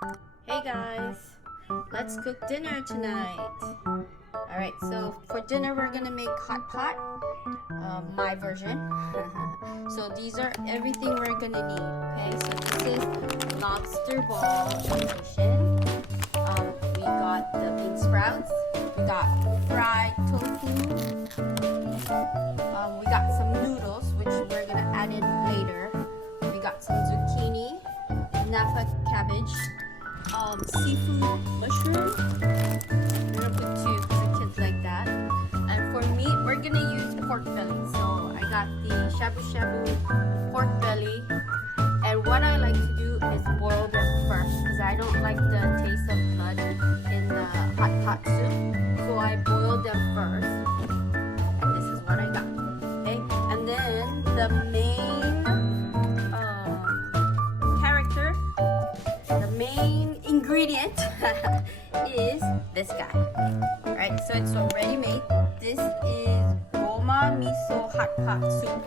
Hey guys, let's cook dinner tonight. Alright, so for dinner we're gonna make hot pot, my version. So these are everything we're gonna need, okay? So this is lobster ball edition. We got the bean sprouts, we got fried tofu, we got some noodles, which we're gonna add in later. We got some zucchini, napa cabbage, seafood mushroom. We're gonna put two because the kids like that. And for meat, we're gonna use pork belly. So I got the shabu shabu pork belly. And what I like to do is boil them first because I don't like the taste of blood in the hot pot soup. So I boil them first. And this is what I got. Okay, and then the main character, the main ingredient is this guy. Alright, so it's already made. This is goma miso hot pot soup.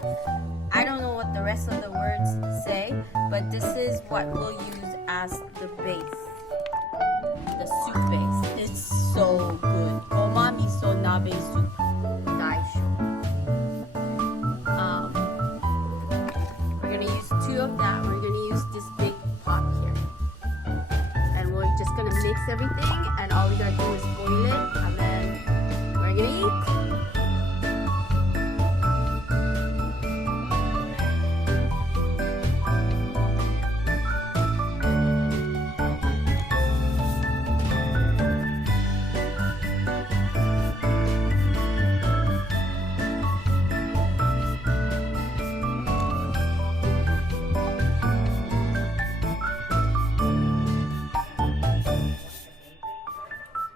I don't know what the rest of the words say, but this is what we'll use as the base. The soup base. It's so good. Goma miso nabe soup. Daisho. We're gonna use two of that. We're gonna use this big pot here. And we're just gonna mix everything, and all we gotta do is boil it, and then we're gonna eat.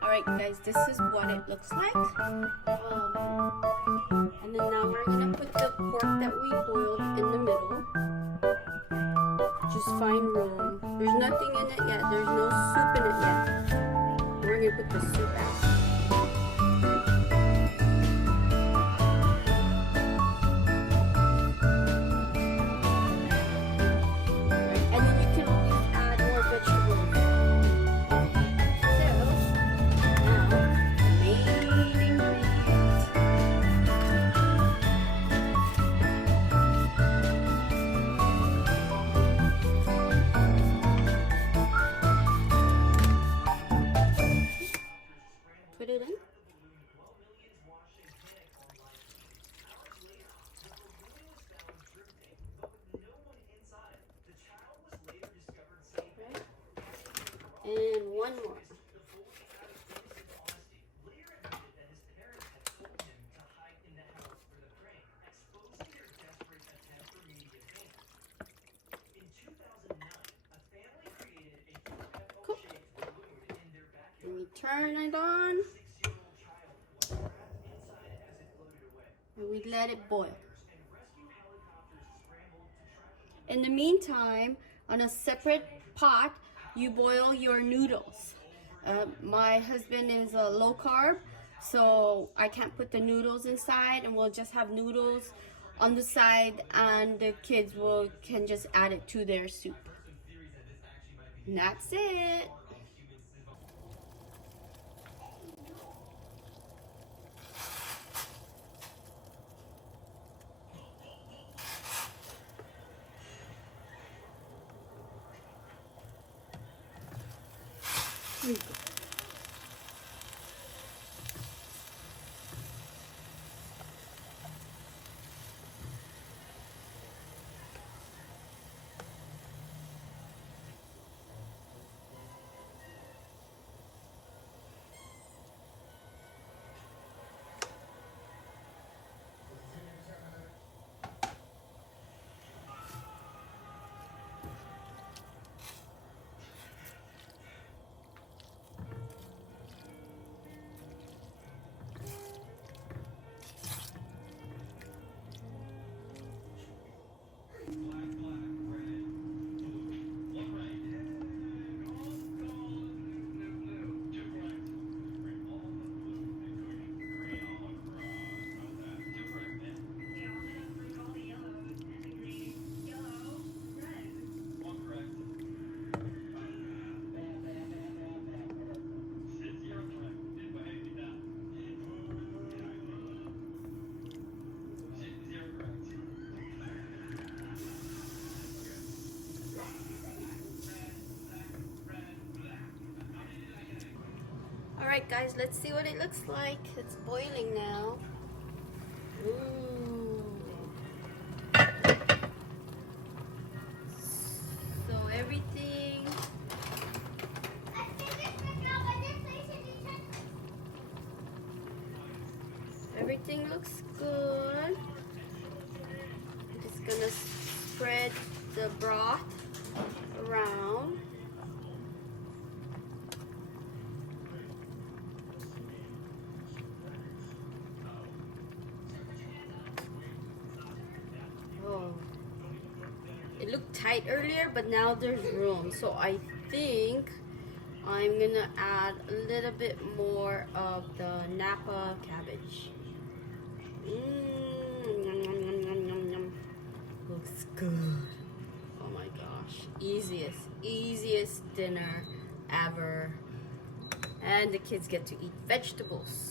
Alright guys, this is what it looks like. And then now we're gonna put the pork that we boiled in the middle. Just fine room. There's nothing in it yet. There's no soup in it yet. We're gonna put the soup out. Put it in. Okay. And one more. Cool. And we turn it on. And we let it boil. In the meantime, on a separate pot, you boil your noodles. My husband is a low carb, so I can't put the noodles inside, and we'll just have noodles on the side, and the kids can just add it to their soup. And that's it. Alright guys, let's see what it looks like. It's boiling now. Ooh. So everything looks good. I'm just gonna spread the broth around. Oh, it looked tight earlier, but now there's room. So I think I'm gonna add a little bit more of the Napa cabbage. Yum, yum, yum, yum, yum. Looks good. Oh my gosh. Easiest dinner ever. And the kids get to eat vegetables.